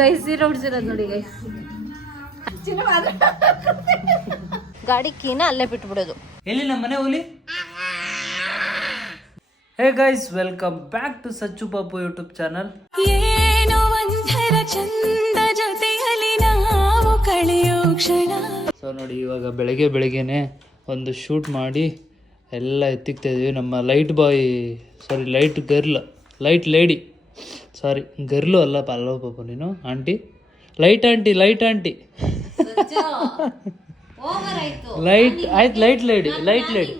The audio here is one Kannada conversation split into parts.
ಗೈಸ್ ಸೀರೆ ಉಡ್ಸಿರೋದು ನೋಡಿ ಗೈಸ್. ಗಾಡಿ ಕೀನ ಅಲ್ಲೇ ಬಿಟ್ಬಿಡೋದು. ಎಲ್ಲಿ ನಮ್ಮ ಮನೆ ಹೋಲಿ. Hey guys, welcome back to Sachchu Papu YouTube channel. ಏನೋ ಒಂಥರ ಚಂದ ಜೊತೆಯಲ್ಲಿ ನಾವು ಕಳೆಯೋ ಕ್ಷಣ. ಸೊ ನೋಡಿ, ಇವಾಗ ಬೆಳಗ್ಗೆನೆ ಒಂದು ಶೂಟ್ ಮಾಡಿ ಎಲ್ಲ ಎತ್ತಿಕ್ತಾ ಇದೀವಿ. ನಮ್ಮ light boy, sorry light girl, light lady, sorry girl ಅಲ್ಲಪ್ಪ, ಅಲ್ಲೋ ಪಾಪ ನೀನು aunty, light aunty, light aunty, light ಆಯ್ತು, light lady, light lady,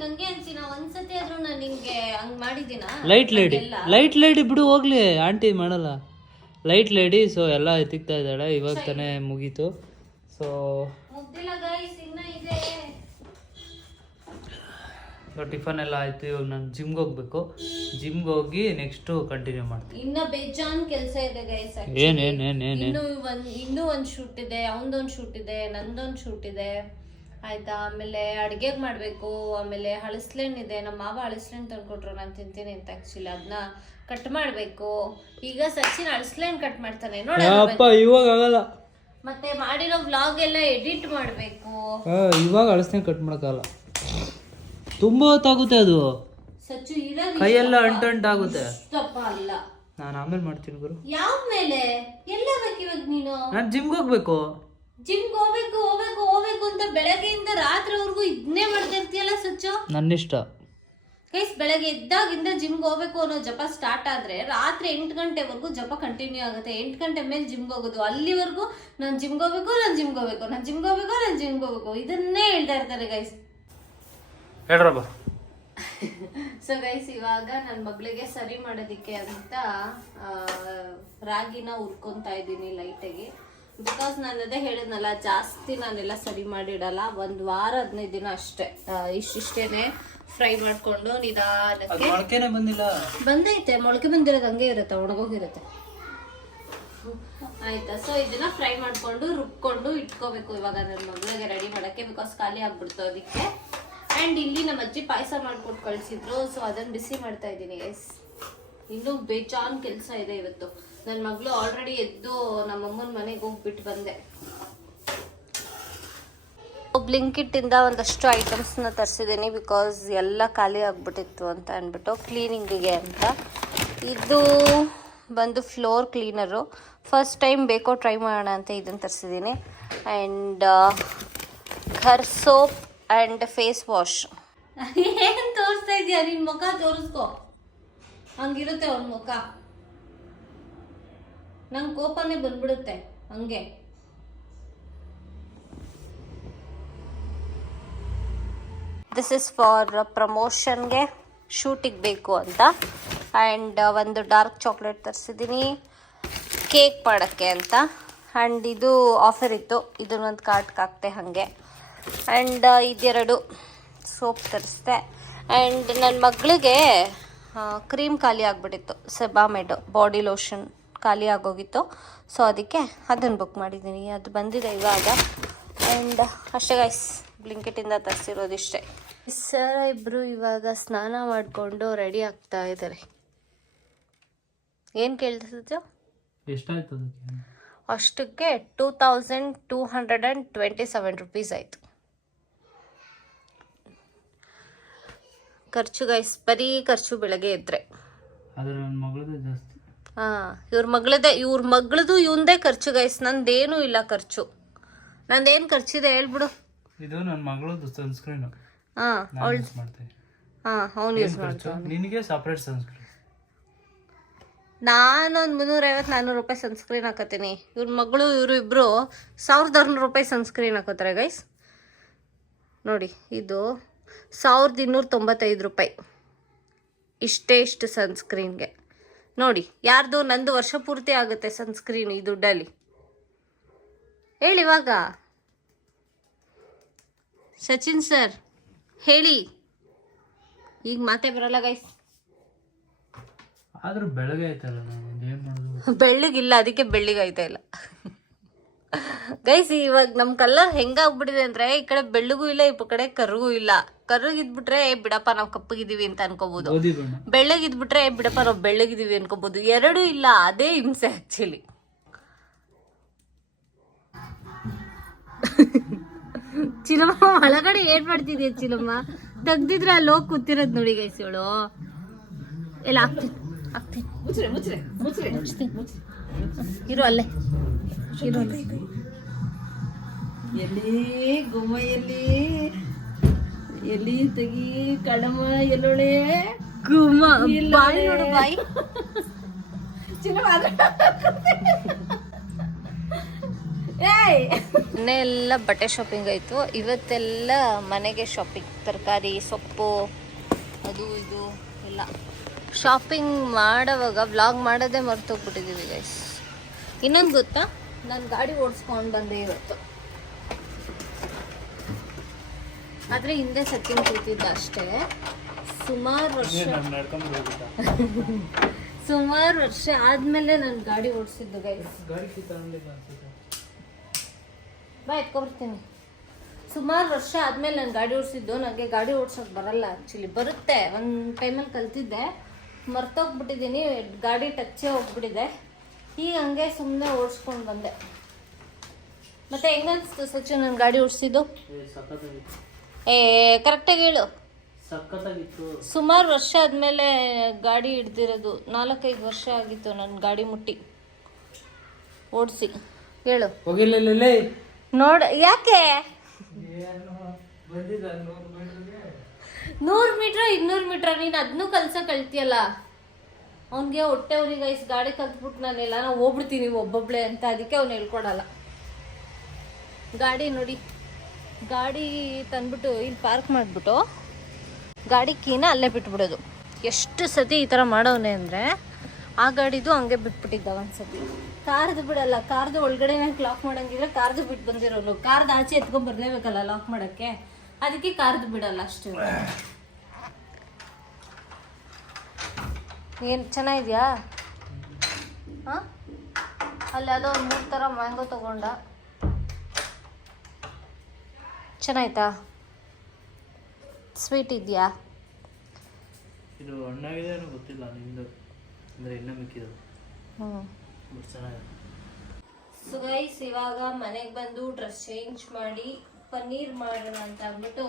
light lady, light lady ಬಿಡು ಹೋಗ್ಲಿ, ಆಂಟಿ ಮಾಡಲ್ಲ, ಲೈಟ್ ಲೇಡಿ. ಸೊ ಎಲ್ಲ ಎತ್ತಿಕ್ತಾ ಇದ್ದಾಳೆ, ಇವಾಗ ತಾನೇ ಮುಗೀತು. ಸೊ ಟಿಫನ್ ಎಲ್ಲ ಆಯ್ತು. ಇವಾಗ ನಾನು ಜಿಮ್ಗೆ ಹೋಗ್ಬೇಕು. ಜಿಮ್ಗೆ ಹೋಗಿ ನೆಕ್ಸ್ಟ್ ಕಂಟಿನ್ಯೂ ಮಾಡ್ತೀನಿ. ಇನ್ನ ಬೇಜಾನ್ ಕೆಲಸ ಇದೆ ಗೈಸ್. ಇನ್ನೂ ಒಂದು ಶೂಟ್ ಇದೆ, ಅವನದೊಂದು ಶೂಟ್ ಇದೆ, ನಂದೊಂದು ಶೂಟ್ ಇದೆ, ಆಯ್ತಾ. ಆಮೇಲೆ ಅಡ್ಗೆ ಮಾಡ್ಬೇಕು. ಆಮೇಲೆ ಹಳಸ್ಲೆಣ್ಣು ಇದೆ, ನಮ್ಮ ಮಾವ ಹಳಸ್ಲೆಣ್ಣು ತಂದ್ಕೊಟ್ರು, ನಾನು ತಿಂತೀನಿ ಅಂತ. ಆಕ್ಚುಲಿ ಅದನ್ನ ಕಟ್ ಮಾಡ್ಬೇಕು. ಈಗ ಸಚಿನ್ ಹಳಸ್ಲೆಣ್ಣು ಕಟ್ ಮಾಡ್ತಾನೆ ನೋಡಿ. ಇವಾಗ ಆಗಲ್ಲ. ಮತ್ತೆ ಮಾಡಿರೋ ವ್ಲಾಗ್ ಎಲ್ಲ ಎಡಿಟ್ ಮಾಡ್ಬೇಕು. ಇವಾಗ ಹಳಸ್ಲೆಣ್ಣು ಕಟ್ ಮಾಡಕ್ಕಾಗಲ್ಲ, ತುಂಬಾ ಹೊತ್ತಾಗುತ್ತೆ ಅದು. ಸಚ್ಚು ಕೈಯೆಲ್ಲ ಅಂಟಾಗುತ್ತೆ. ಅಲ್ಲ, ನಾನು ಆಮೇಲೆ ಮಾಡ್ತೀನಿ ಗುರು. ಯಾವ ಮೇಲೆ ಎಲ್ಲ ಬೇಕು ಇವಾಗ ನೀನು? ನಾನು ಜಿಮ್ಗೆ ಹೋಗ್ಬೇಕು. ಜಿಮ್ಗೆ ಹೋಗ್ಬೇಕು ಅಂತ ಬೆಳಗ್ಗೆಯಿಂದ ರಾತ್ರಿವರೆಗೂ ಇದನ್ನೇ ಮಾಡ್ತಾ ಇರ್ತೀಯಲ್ಲ ಸಚ್ಚು. ನನ್ನಿಷ್ಟ ಗೈಸ್. ಬೆಳಗ್ಗೆ ಎದ್ದಾಗಿಂದ ಜಿಮ್ಗೆ ಹೋಗ್ಬೇಕು ಅನ್ನೋ ಜಪ ಸ್ಟಾರ್ಟ್ ಆದ್ರೆ ರಾತ್ರಿ 8 ಗಂಟೆವರೆಗೂ ಜಪ ಕಂಟಿನ್ಯೂ ಆಗುತ್ತೆ. 8 ಗಂಟೆ ಮೇಲೆ ಜಿಮ್ಗೆ ಹೋಗೋದು. ಅಲ್ಲಿವರೆಗೂ ನಾನು ಜಿಮ್ಗೆ ಹೋಗ್ಬೇಕು, ಇದನ್ನೇ ಹೇಳ್ತಾ ಇರ್ತಾರೆ ಗೈಸ್. ಹೇಳ್ರಬ್ಬ. ಸೊ ಗೈಸ್, ಇವಾಗ ನನ್ನ ಮಗಳಿಗೆ ಸರಿ ಮಾಡೋದಿಕ್ಕೆ ಅಂತ ರಾಗಿನ ಹುರ್ಕೊಂತಾ ಇದ್ದೀನಿ ಲೈಟಾಗಿ. ಬಿಕಾಸ್ ನಾನು ಅದೇ ಹೇಳಿದ್ನಲ್ಲ, ಜಾಸ್ತಿ ನಾನೆಲ್ಲ ಸರಿ ಮಾಡಿಡಲ್ಲ. 1 ವಾರ 15 ದಿನ ಅಷ್ಟೇ, ಇಷ್ಟಿಷ್ಟೇನೆ ಫ್ರೈ ಮಾಡ್ಕೊಂಡು ನಿಧಾನಕ್ಕೆ. ಬಂದೈತೆ, ಮೊಳಕೆ ಬಂದಿರೋದು ಹಂಗೆ ಇರುತ್ತೆ, ಒಣಗೋಗಿರುತ್ತೆ, ಆಯ್ತಾ. ಸೊ ಇದನ್ನ ಫ್ರೈ ಮಾಡ್ಕೊಂಡು ರುಬ್ಕೊಂಡು ಇಟ್ಕೋಬೇಕು ಇವಾಗ ನನ್ನ ಮಗಳಿಗೆ ರೆಡಿ ಮಾಡಕ್ಕೆ. ಬಿಕಾಸ್ ಖಾಲಿ ಆಗ್ಬಿಡ್ತು ಅದಕ್ಕೆ. ಅಂಡ್ ಇಲ್ಲಿ ನಮ್ಮ ಅಜ್ಜಿ ಪಾಯಸ ಮಾಡ್ಕೊಟ್ಟು ಕಳ್ಸಿದ್ರು. ಸೊ ಅದನ್ನ ಬಿಸಿ ಮಾಡ್ತಾ ಇದ್ದೀನಿ ಗೈಸ್. ಇನ್ನೂ ಬೇಜಾನ್ ಕೆಲಸ ಇದೆ ಇವತ್ತು. ನನ್ನ ಮಗಳು ಆಲ್ರೆಡಿ ಎದ್ದು ನಮ್ಮಮ್ಮನ ಮನೆಗೆ ಹೋಗ್ಬಿಟ್ಟು ಬಂದೆ. ಬ್ಲಿಂಕಿಟ್ ಇಂದ ಒಂದಷ್ಟು ಐಟಮ್ಸ್ನ ತರಿಸಿದ್ದೀನಿ. ಬಿಕಾಸ್ ಎಲ್ಲ ಖಾಲಿ ಆಗ್ಬಿಟ್ಟಿತ್ತು ಅಂತ ಅಂದ್ಬಿಟ್ಟು ಕ್ಲೀನಿಂಗಿಗೆ ಅಂತ. ಇದು ಬಂದು ಫ್ಲೋರ್ ಕ್ಲೀನರು. ಫಸ್ಟ್ ಟೈಮ್ ಬೇಕೋ ಟ್ರೈ ಮಾಡೋಣ ಅಂತ ಇದನ್ನು ತರಿಸಿದ್ದೀನಿ. And Ghar soap and face wash. ಏನು ತೋರಿಸ್ತಾ ಇದೀಯ? ನಿನ್ನ ಮುಖ ತೋರಿಸ್ಕೊ, ಹಂಗಿರುತ್ತೆ ಅವ್ರ ಮುಖ. ನಂಗೆ ಕೋಪನೇ ಬಂದ್ಬಿಡುತ್ತೆ ಹಂಗೆ. ದಿಸ್ ಇಸ್ ಫಾರ್ ಪ್ರಮೋಷನ್ಗೆ, ಶೂಟಿಗೆ ಬೇಕು ಅಂತ. ಆ್ಯಂಡ್ ಒಂದು ಡಾರ್ಕ್ ಚಾಕ್ಲೇಟ್ ತರಿಸಿದ್ದೀನಿ ಕೇಕ್ ಮಾಡೋಕ್ಕೆ ಅಂತ. ಆ್ಯಂಡ್ ಇದು ಆಫರ್ ಇತ್ತು, ಇದನ್ನೊಂದು ಕಾರ್ಟ್ಗೆ ಹಾಕ್ತೆ ಹಾಗೆ. ಆ್ಯಂಡ್ ಇದೆರಡು ಸೋಪ್ ತರಿಸ್ದೆ. ಆ್ಯಂಡ್ ನನ್ನ ಮಗಳಿಗೆ ಕ್ರೀಮ್ ಖಾಲಿ ಆಗಿಬಿಟ್ಟಿತ್ತು, ಸೆಬಾಮೆಡ್ ಬಾಡಿ ಲೋಷನ್ ಖಾಲಿ ಆಗೋಗಿತ್ತು. ಸೊ ಅದಕ್ಕೆ ಅದನ್ನು ಬುಕ್ ಮಾಡಿದ್ದೀನಿ, ಅದು ಬಂದಿದೆ ಇವಾಗ. ಆ್ಯಂಡ್ ಅಷ್ಟೇ ಗೈಸ್, ಬ್ಲಿಂಕೆಟಿಂದ ತರಿಸಿರೋದಿಷ್ಟೇ. ಸರ್ ಇಬ್ಬರು ಇವಾಗ ಸ್ನಾನ ಮಾಡಿಕೊಂಡು ರೆಡಿ ಆಗ್ತಾ ಇದ್ದಾರೆ. ಏನು ಕೇಳ್ತಿದ್ದು? ಎಷ್ಟಾಯ್ತು ಅಷ್ಟಕ್ಕೆ 2227 ರೂಪೀಸ್ ಆಯಿತು ಖರ್ಚು ಗೈಸ್. ಬರೀ ಖರ್ಚು ಬೆಳಗ್ಗೆ ಎದ್ರೆ. ಇವ್ರ ಮಗಳದು ಇವಂದೇ ಖರ್ಚು ಗೈಸ್. ನಂದೇನು ಇಲ್ಲ ಖರ್ಚು. ನಂದೇನು ಖರ್ಚಿದೆ ಹೇಳ್ಬಿಡು. ಇದು ನನ್ನ ಮಗಳದು ಸನ್ಸ್ಕ್ರೀನ್. ಅವ್ನು ಯೂಸ್ ಮಾಡ್ತಾನೆ. ನಿನಗೆ ಸಪರೇಟ್ ಸನ್ಸ್ಕ್ರೀನ್. ನಾನೊಂದು 350-400 ರೂಪಾಯಿ ಸನ್ಸ್ಕ್ರೀನ್ ಹಾಕತ್ತೀನಿ. ಇವ್ರ ಮಗಳು ಇವರು ಇಬ್ಬರು 1600 ರೂಪಾಯಿ ಸನ್ಸ್ಕ್ರೀನ್ ಹಾಕೋತಾರೆ ಗೈಸ್. ನೋಡಿ, ಇದು 1295 ರೂಪಾಯಿ ಇಷ್ಟು ಸನ್ಸ್ಕ್ರೀನ್ಗೆ. ನೋಡಿ, ಯಾರ್ದು ನಂದು ವರ್ಷ ಪೂರ್ತಿ ಆಗುತ್ತೆ ಸನ್ಸ್ಕ್ರೀನ್ ಈ ದುಡ್ಡಲ್ಲಿ. ಹೇಳಿ ಇವಾಗ ಸಚಿನ್ ಸರ್, ಹೇಳಿ. ಈಗ ಮಾತೇ ಬರಲ್ಲ ಗೈಸ್. ಆದ್ರೂ ಬೆಳಗ್ಗೆ ಆಯ್ತಲ್ಲ, ಏನು ಮಾಡೋದು? ಬೆಳ್ಳಗಿಲ್ಲ, ಅದಕ್ಕೆ ಬೆಳ್ಳಿಗಾಯ್ತಾ ಇಲ್ಲ ಗೈಸ್. ಇವಾಗ ನಮ್ಮ ಕಲರ್ ಹೆಂಗಾಗ್ಬಿಟ್ಟಿದೆ ಅಂದ್ರೆ, ಈ ಕಡೆ ಬೆಳ್ಳಗೂ ಇಲ್ಲ, ಈ ಕಡೆ ಕರ್ಗೂ ಇಲ್ಲ. ಕರ್ರಗಿದ್ಬಿಟ್ರೆ ಬಿಡಪ್ಪ ನಾವು ಕಪ್ಪಗಿದೀವಿ ಅಂತ ಅನ್ಕೋಬಹುದು. ಬೆಳ್ಳಗಿದ್ಬಿಟ್ರೆ ಬಿಡಪ್ಪ ನಾವು ಬೆಳ್ಳಗಿದೀವಿ ಅನ್ಕೋಬಹುದು. ಎರಡೂ ಇಲ್ಲ, ಅದೇ ಹಿಂಸೆ ಆಕ್ಚುಲಿ. ಚಿಲಮ್ಮ ಒಳಗಡೆ ಏನ್ ಮಾಡ್ತಿದ್ಯ ಚಿಲಮ್ಮ? ತೆಗ್ದಿದ್ರೆ ಅಲ್ಲಿ ಹೋಗಿ ಕೂತಿರೋದ್ ನೋಡಿ ಗೈಸ್ ಇವಳು. ಎಲ್ಲ ಹಾಕ್ತೀನಿ ಇರು ಅಲ್ಲೇ ಇರು ಅಲ್ಲೇ. ಎಲ್ಲಿ ಗುಮ್ಮ ಎಲ್ಲಿ ತೆಗಿ ಕಡಮ ಎಲ್ಲೊಳೆ ಗುಮ್ಮ ಬಾಯಿ ನೋಡು ಬಾಯಿ. ಮೊನ್ನೆ ಎಲ್ಲ ಬಟ್ಟೆ ಶಾಪಿಂಗ್ ಆಯ್ತು, ಇವತ್ತೆಲ್ಲ ಮನೆಗೆ ಶಾಪಿಂಗ್, ತರಕಾರಿ ಸೊಪ್ಪು ಅದು ಇದು ಎಲ್ಲ ಶಾಪಿಂಗ್ ಮಾಡೋವಾಗ ವ್ಲಾಗ್ ಮಾಡೋದೇ ಮರ್ತೋಗ್ಬಿಟ್ಟಿದ್ದೀವಿ ಗೈಸ್. ಇನ್ನೊಂದು ಗೊತ್ತಾ, ನಾನು ಗಾಡಿ ಓಡಿಸ್ಕೊಂಡು ಬಂದೆ ಇವತ್ತು, ಆದರೆ ಹಿಂದೆ ಸತ್ಯನ್ ಕೂತಿದ್ದ ಅಷ್ಟೇ. ಸುಮಾರು ವರ್ಷ ಆದ್ಮೇಲೆ ನಾನು ಗಾಡಿ ಓಡಿಸಿದ್ದು ಗೈಸ್. ಬಾ ಎತ್ಕೊಬರ್ತೀನಿ. ಸುಮಾರು ವರ್ಷ ಆದ್ಮೇಲೆ ನಾನು ಗಾಡಿ ಓಡಿಸಿದ್ದು. ನನಗೆ ಗಾಡಿ ಓಡ್ಸೋಕೆ ಬರಲ್ಲ ಆ್ಯಕ್ಚುಲಿ, ಬರುತ್ತೆ ಒಂದು ಟೈಮಲ್ಲಿ ಕಲ್ತಿದ್ದೆ, ಮರ್ತೋಗ್ಬಿಟ್ಟಿದ್ದೀನಿ, ಗಾಡಿ ಟಚ್ಚೇ ಹೋಗ್ಬಿಟ್ಟಿದೆ. ಈಗ ಹಂಗೆ ಸುಮ್ಮನೆ ಓಡಿಸ್ಕೊಂಡು ಬಂದೆ. ಮತ್ತೆ ಹೆಂಗನ್ಸ್ತು ಸಚ್ಚು ನಾನು ಗಾಡಿ ಓಡಿಸಿದ್ದು? ಕರೆಕ್ಟಾಗಿ ಹೇಳು. ಸುಮಾರು ವರ್ಷ ಆದಮೇಲೆ ಗಾಡಿ ಹಿಡ್ದಿರೋದು, 4-5 ವರ್ಷ ಆಗಿತ್ತು ನನ್ನ ಗಾಡಿ ಮುಟ್ಟಿ ಓಡಿಸಿ. ಹೇಳು ನೋಡ. ಯಾಕೆ 100 ಮೀಟ್ರ್ 200 ಮೀಟ್ರ್ ನೀನು ಅದನ್ನೂ ಕಲ್ಸಕ್ಕೆ ಕಳ್ತಿಯಲ್ಲ. ಅವನಿಗೆ ಹೊಟ್ಟೆ ಅವ್ರಿಗೆ ಐಸ್ ಗಾಡಿ ಕಲ್ತ್ಬಿಟ್ಟು ನಾನೆಲ್ಲ ಹೋಗ್ಬಿಡ್ತೀನಿ ಒಬ್ಬೊಬ್ಳೆ ಅಂತ, ಅದಕ್ಕೆ ಅವ್ನು ಹೇಳ್ಕೊಡಲ್ಲ. ಗಾಡಿ ನೋಡಿ, ಗಾಡಿ ತಂದ್ಬಿಟ್ಟು ಇಲ್ಲಿ ಪಾರ್ಕ್ ಮಾಡಿಬಿಟ್ಟು ಗಾಡಿ ಕೀನ ಅಲ್ಲೇ ಬಿಟ್ಬಿಡೋದು. ಎಷ್ಟು ಸತಿ ಈ ಥರ ಮಾಡೋನೆ ಅಂದರೆ, ಆ ಗಾಡಿದು ಹಂಗೆ ಬಿಟ್ಬಿಟ್ಟಿದ್ದ ಒಂದ್ಸತಿ. ಕಾರ್ದು ಬಿಡಲ್ಲ, ಕಾರ್ದು ಒಳಗಡೆ ಲಾಕ್ ಮಾಡಂಗಿಲ್ಲ, ಕಾರ್ದು ಬಿಟ್ಟು ಬಂದಿರೋನು. ಕಾರ್ದು ಆಚೆ ಎತ್ಕೊಂಡ್ ಬರ್ಲೇಬೇಕಲ್ಲ ಲಾಕ್ ಮಾಡೋಕ್ಕೆ, ಅದಕ್ಕೆ ಕಾರ್ದು ಬಿಡಲ್ಲ ಅಷ್ಟೇ. ಏನು ಚೆನ್ನಾಗಿದ್ಯಾ? ಹಾಂ, ಅಲ್ಲಿ ಯಾವುದೋ ಒಂದು 3 ಥರ ಮ್ಯಾಂಗೋ ತೊಗೊಂಡ. ಚೆನ್ನಾಯ್ತಾ? ಸ್ವೀಟ್ ಇದೆಯಾ? ಇದು ಹಣ್ಣಾಗಿದೆ ಗೊತ್ತಿಲ್ಲ ನಿಂದು, ಅಂದರೆ ಇನ್ನೂ ಮಿಕ್ಕಿದ್ದು. ಚೆನ್ನಾಗಿದೆ. ಸೊ ಗೈಸ್, ಇವಾಗ ಮನೆಗೆ ಬಂದು ಡ್ರೆಸ್ ಚೇಂಜ್ ಮಾಡಿ ಪನ್ನೀರ್ ಮಾಡೋಣ ಅಂತ ಅಂದ್ಬಿಟ್ಟು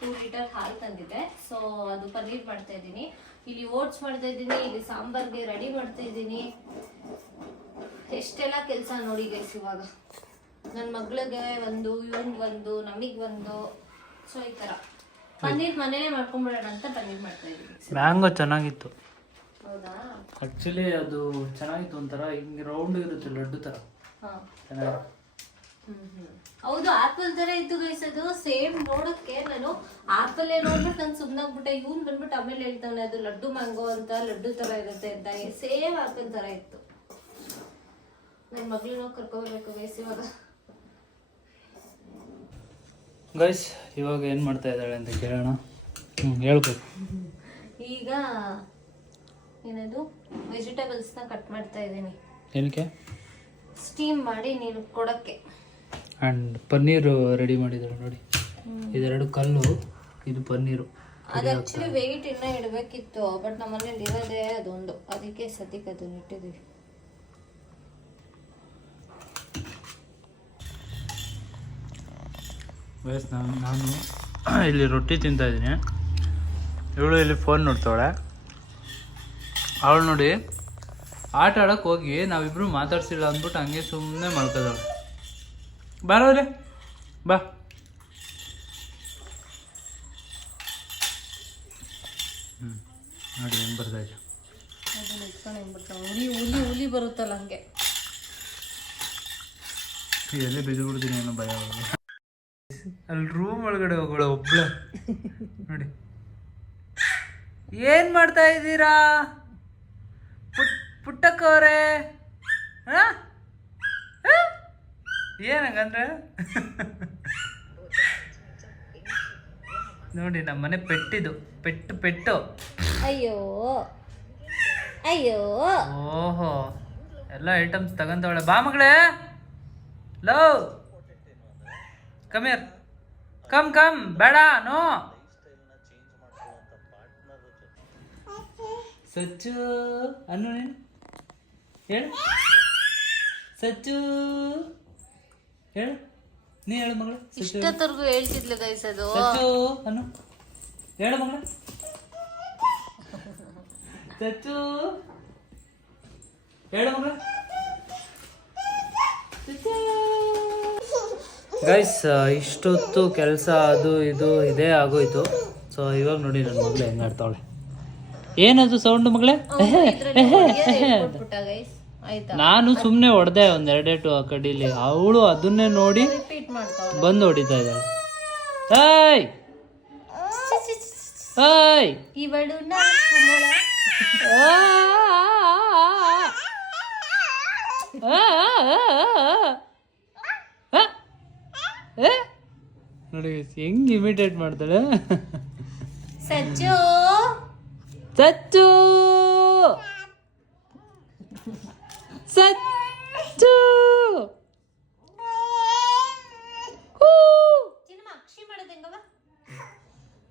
2 ಲೀಟರ್ ಹಾಲು ತಂದಿದ್ದೆ. ಸೊ ಅದು ಪನ್ನೀರ್ ಮಾಡ್ತಾ ಇದ್ದೀನಿ. ಇಲ್ಲಿ ಓಟ್ಸ್ ಮಾಡ್ತಾ ಇದ್ದೀನಿ, ಇಲ್ಲಿ ಸಾಂಬಾರ್ಗೆ ರೆಡಿ ಮಾಡ್ತಾ ಇದ್ದೀನಿ. ಎಷ್ಟೆಲ್ಲ ಕೆಲಸ ನೋಡಿ ಗೈಸ್. ಇವಾಗ ನನ್ನ ಮಗಳಿಗೆ ಒಂದು, ಇವನ್ಗೆ ಒಂದು, ನಮಗೆ ಒಂದು. ಸೊ ಈ ಥರ ಪನ್ನೀರ್ ಮನೇಲೆ ಮಾಡ್ಕೊಂಡ್ಬಿಡೋಣ ಅಂತ ಪನ್ನೀರ್ ಮಾಡ್ತಾ ಇದ್ದೀನಿ. ಮ್ಯಾಂಗೋ ಚೆನ್ನಾಗಿತ್ತು. ಹೌದಾ? ಆ್ಯಕ್ಚುಲಿ ಅದು ಚೆನ್ನಾಗಿತ್ತು, ಒಂಥರ ಹಿಂಗೆ ರೌಂಡ್ ಇರುತ್ತೆ, ಲಡ್ಡು ಥರ. ಹಾಂ, ಚೆನ್ನಾಗಿತ್ತು. ಹೌದು, ಆಪಲ್ ತರ ಇತ್ತು ಗೈಸ್. ಅದು ಸೇಮ್ ನೋಡಕ್ಕೆ ನಾನು ಆಪಲ್ ನೋಡ್ಬಿಟ್ಟು ನಾನು ಸುಮ್ಮನಾಗ್ಬಿಟ್ಟೆ. ಇವ್ನು ಬಂದ್ಬಿಟ್ಟು ಆಮೇಲೆ ಹೇಳ್ತಾನೆ ಅದು ಲಡ್ಡು ಮ್ಯಾಂಗೋ ಅಂತ, ಲಡ್ಡು ತರ ಇರುತ್ತೆ ಅಂತ. ಸೇಮ್ ಆಪಲ್ ತರ ಇತ್ತು. ನನ್ನ ಮಗಳನ್ನ ಕರ್ಕೋಬೇಕು ಗೈಸ್ ಇವಾಗ. ಗೈಸ್ ಇವಾಗ ಏನು ಮಾಡ್ತಾ ಇದ್ದಾಳೆ ಅಂತ ಕೇಳೋಣ. ಹೇಳ್ಬೇಕು. ಈಗ ಏನದು ವೆಜಿಟೇಬಲ್ಸ್ನ ಕಟ್ ಮಾಡ್ತಾ ಇದ್ದೀನಿ. ಏನಕ್ಕೆ? ಸ್ಟೀಮ್ ಮಾಡಿ ನೀರು ಕೊಡಕ್ಕೆ. ಆ್ಯಂಡ್ ಪನ್ನೀರು ರೆಡಿ ಮಾಡಿದ್ದಾಳೆ ನೋಡಿ. ಇದೆರಡು ಕಲ್ಲು, ಇದು ಪನ್ನೀರು. ಅದು ಆ್ಯಕ್ಚುಲಿ ವೆಯ್ಟ್ ಇನ್ನೂ ಇಡಬೇಕಿತ್ತು, ಬಟ್ ನಮ್ಮ ಮನೇಲಿ ಇರೋದೇ ಅದೊಂದು, ಅದಕ್ಕೆ ಸದ್ಯಕ್ಕೆ ಅದನ್ನ ಇಟ್ಟಿದ್ದೀವಿ. ಗೈಸ್ ನಾನು ಇಲ್ಲಿ ರೊಟ್ಟಿ ತಿಂತಾಯಿದ್ದೀನಿ, ಇವಳು ಇಲ್ಲಿ ಫೋನ್ ನೋಡ್ತಾವಳೆ. ಅವಳು ನೋಡಿ ಆಟ ಆಡೋಕ್ಕೆ ಹೋಗಿ ನಾವಿಬ್ಬರು ಮಾತಾಡ್ಸಿಲ್ಲ ಅಂದ್ಬಿಟ್ಟು ಹಂಗೆ ಸುಮ್ಮನೆ ಮಲ್ಕೋದವಳು. ಬರೋರೆ ಬಾ. ನೋಡಿ ಹೆಂಗೆ ಬರ್ತಾಯಿದೆ. ಹುಲಿ ಬರುತ್ತಲ್ಲ ಹಂಗೆ. ಎಲ್ಲಿ ಬಿದ್ದುಬಿಡ್ತೀನಿ ಏನೋ ಭಯ. ಅಲ್ಲಿ ರೂಮ್ ಒಳಗಡೆ ಹೋಗೋಳ ಒಬ್ಳೆ ನೋಡಿ. ಏನು ಮಾಡ್ತಾ ಇದ್ದೀರಾ ಪುಟ್ಟಕ್ಕವ್ರೆ? ಏನಂಗಂದ್ರೆ ನೋಡಿ, ನಮ್ಮ ಮನೆ ಪೆಟ್ಟಿದು, ಪೆಟ್ಟು. ಅಯ್ಯೋ ಅಯ್ಯೋ, ಓಹೋ, ಎಲ್ಲ ಐಟಮ್ಸ್ ತಗೊಂತವಳೆ. ಬಾ ಮಗಳೇ, ಲವ್ ಕಮ್ ಹಿಯರ್, ಕಮ್ ಬೇಡ, ನೋ. ಸಚ್ಚು ಅನ್ನು ನೀನು ಹೇಳು, ಸಚ್ಚು ಹೇಳು. ನೀ ಹೇಳು ಮಗಳ. ಇಷ್ಟೊತ್ತರ್ಗು ಹೇಳ್ತಿದ್ಲು ಗೈಸ್ ಅದು. ಚಚ್ಚು ಅನ್ನು ಹೇಳು ಮಗಳ. ಚಚ್ಚು ಹೇಳು ಮಗಳ. ಗೈಸ್ ಇಷ್ಟೊತ್ತು ಕೆಲಸ ಅದು ಇದು ಇದೇ ಆಗೋಯ್ತು. ಸೊ ಇವಾಗ ನೋಡಿ ನನ್ನ ಮಗಳು ಹೆಂಗ್ ಆಡ್ತಾವಳೆ. ಏನದು ಸೌಂಡ್ ಮಗಳೇ? ನಾನು ಸುಮ್ಮನೆ ಹೊಡೆದೆ ಒಂದೆರಡೇಟು ಆ ಕಡೀಲಿ. ಅವಳು ಅದನ್ನೇ ನೋಡಿ ಬಂದು ಹೊಡಿತಾ ಇದ್ದಾಳೆ. ಏಯ್ ಏಯ್ ಇವಳು ನೋಡಿ ಹೆಂಗ್ ಇಮಿಟೇಟ್ ಮಾಡ್ತಾಳೆ. ಸಚ್ಚು ಸಚ್ಚು ಸಚ್ಚು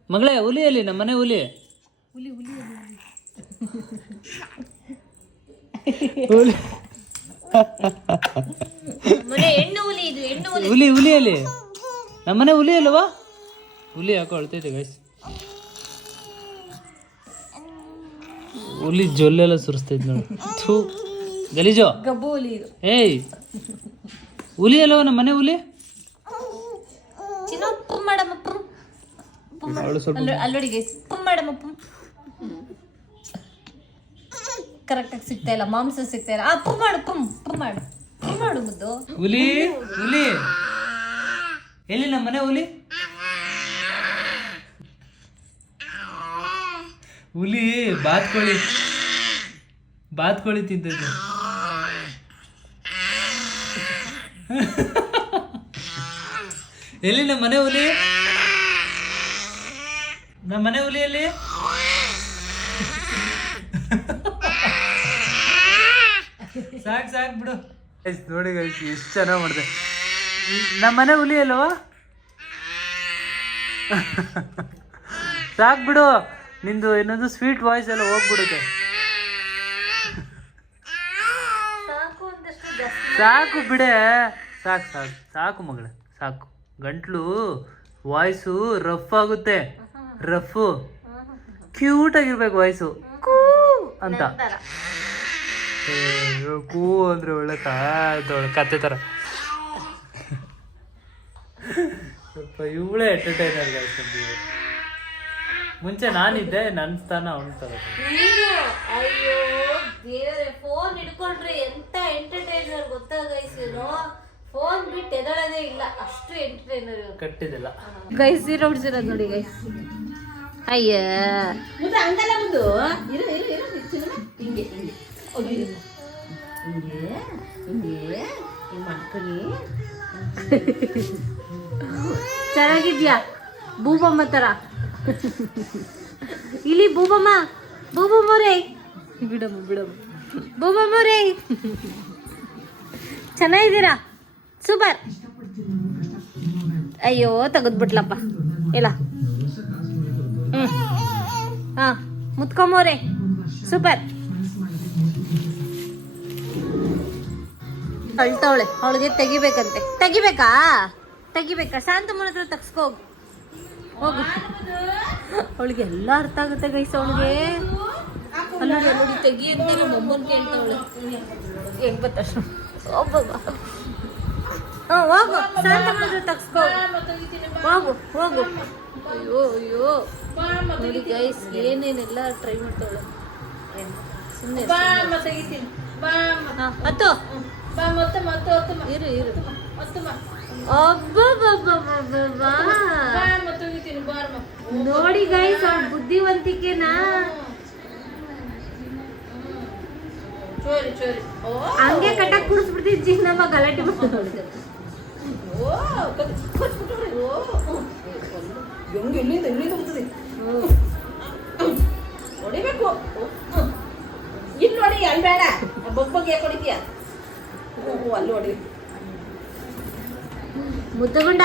ಮಗಳೇ ಹುಲಿಯಲ್ಲಿ ನಮ್ಮನೆ ಹುಲಿ. ಹುಲಿ ಹೆಣ್ಣು ಹುಲಿ ಇದು, ಹೆಣ್ಣು ಹುಲಿ. ಹುಲಿ ಹುಲಿಯಲ್ಲಿ ನಮ್ಮನೆ ಹುಲಿ ಅಲ್ವಾ? ಹುಲಿ ಯಾಕೋ ಅಳ್ತೈತೆ ಗೈಸ್. ಹುಲಿ ಜೊಲ್ಲೆಲ್ಲ ಸುರಿಸ್ತೈತೆ ನೋಡಿ. ಥೂ ಗಲೀಜು. ಗಬ್ಬು ಹುಲಿ ಇದು. ಏಯ್ ಹುಲಿ ಅಲ್ವ ನಮ್ಮನೆ ಹುಲಿ? ಚಿನ್ನ ಪುಮ್ ಮಾಡಮ್ಮ ಪುಮ್. ಅಲ್ಲೋಡಿ ಗೈಸ್, ಪುಮ್ ಮಾಡಮ್ಮ ಪುಮ್. ಕರೆಕ್ಟಾಗಿ ಸಿಗ್ತಾ ಇಲ್ಲ, ಮಾಂಸ ಸಿಗ್ತಾ ಇಲ್ಲ. ಪುಮ್ ಮಾಡು, ಪುಮ್ ಪುಮ್ ಮಾಡು, ಪುಮ್ ಮಾಡು ಮುದ್ದು. ಹುಲಿ ಹುಲಿ ಎಲ್ಲಿ ನಮ್ಮನೆ ಹುಲಿ? ಹುಲಿ ಬಾತ್ಕೋಳಿ ತಿಂತೈತೆ. ಎಲ್ಲಿ ನಮ್ಮನೆ ಹುಲಿ? ನಮ್ಮನೆ ಹುಲಿಯಲ್ಲಿ ಸಾಕು ಬಿಡು. ನೋಡಿ ಗೈಸ್ ಎಷ್ಟು ಚೆನ್ನಾಗಿ ಮಾಡಿದೆ. ನಮ್ಮನೆ ಹುಲಿ ಅಲ್ವಾ? ಸಾಕು ಬಿಡು, ನಿಂದು ಇನ್ನೊಂದು ಸ್ವೀಟ್ ವಾಯ್ಸ್ ಎಲ್ಲ ಹೋಗ್ಬಿಡುತ್ತೆ. ಸಾಕು ಬಿಡೆ, ಸಾಕು ಮಗಳೇ ಸಾಕು. ಗಂಟ್ಲು ವಾಯ್ಸು ರಫ್ ಆಗುತ್ತೆ. ರಫು ಕ್ಯೂಟ್ ಆಗಿರ್ಬೇಕು ವಾಯ್ಸು. ಕೂ ಅಂತ ಕೂ ಅಂದ್ರೆ ಒಳ್ಳೆ ಕತೆ ಥರ. ಸ್ವಲ್ಪ ಇವಳೇ ಎಂಟರ್ಟೈನರ್ ಗೈಸ್. ಮುಂಚೆ ನಾನಿದ್ದೆ, ನನ್ನ ಸ್ಥಾನ ಅವನ ತಗೋತ. ಅಯ್ಯೋ ದೇವ್ರೆ, ಫೋನ್ ಹಿಡ್ಕೊಂಡ್ರೆ ಎಂತ ಎಂಟರ್ಟೈನರ್ ಗೊತ್ತಾ ಗೈಸ್ ಇವ್ರು. ಫೋನ್ ಬಿಟ್ಟು ಎದಳದೇ ಇಲ್ಲ, ಅಷ್ಟು ಎಂಟರ್ಟೈನರ್ ಇವ್ರು. ಕಟ್ಟಿದಿಲ್ಲ ಗೈಸ್ ಸೀರೆ ಉಡ್ಸಿರೋದು ನೋಡಿ ಗೈಸ್. ಅಯ್ಯ ಮುಂದೆ ಹಂಗಲ್ಲ ಮುಂದು ಇರು ಇರು ಇರು ಹಿಂಗೆ ಹಿಂಗೆ ಹಿಂಗೆ ಹಿಂಗೆ ಹಿಂಗೆ ಮಾಡ್ಕೊಳ್ಳಿ. ಚೆನ್ನಾಗಿದ್ಯಾ ಬೂಬಮ್ಮ ತರ? ಇಲ್ಲಿ ಬೂಬಮ್ಮರೇ ಬಿಡಮ್ಮ ಬೂಬಮ್ಮರೇ ಚೆನ್ನಾಗಿದ್ದೀರಾ? ಸೂಪರ್. ಅಯ್ಯೋ ತೆಗೆದ್ಬಿಟ್ಲಪ್ಪ ಇಲ್ಲ. ಹಾ ಮುತ್ಕೊಂಬೋರೆ ಸೂಪರ್. ಅಳ್ತಾವಳೆ, ಅವಳಿಗೆ ತೆಗಿಬೇಕಂತೆ. ತೆಗಿಬೇಕಾ? ಶಾಂತಮ್ಮನ ಹತ್ರ ತಗ್ಸ್ಕೊ ಹೋಗು. ಅವಳಿಗೆ ಎಲ್ಲ ಅರ್ಥ ಆಗುತ್ತೆ ಗೈಸ್. ಅವಳಿಗೆ ನೋಡಿ ತೆಗಿ ಅಂತಾರೆ, ಮೊಮ್ಮನ್ ಕೇಳ್ತಾವಳೆ. ಹೆಂಗ್ ಬತ್ತಷ್ಟು ಹೋಗು, ಶಾಂತಮ್ಮನ ಹತ್ರ ತಗ್ಸ್ಕೊ ಹೋಗು. ಅಯ್ಯೋ ನೋಡಿ ಗೈಸ್, ಏನೇನೆಲ್ಲ ಟ್ರೈ ಮಾಡ್ತಾವಳೆ. ಸುಮ್ಮನೆ ಇರು. ನೋಡಿ ಗೈಸ್ ಅವ್ರ ಬುದ್ಧಿವಂತಿಕೆನಾ. ಹಂಗೆ ಕಟ್ಟಕ್ ಕುಡಿಸ್ಬಿಡ್ತೀವಿ ಚಿನ್ನಮ್ಮ, ಗಲಾಟೆ ಮಾಡ್ತಾಳೆ. ಹೊಡಿಬೇಕು ಇಲ್ಲಿ ನೋಡಿ, ಅಲ್ಲಿ ಬೇಡ. ಬಗ್ಗೆ ಯಾಕೆ ಹೊಡಿತೀಯ? ಅಲ್ಲಿ ಹೊಡಿ. ಮುದ್ದಗುಂಡ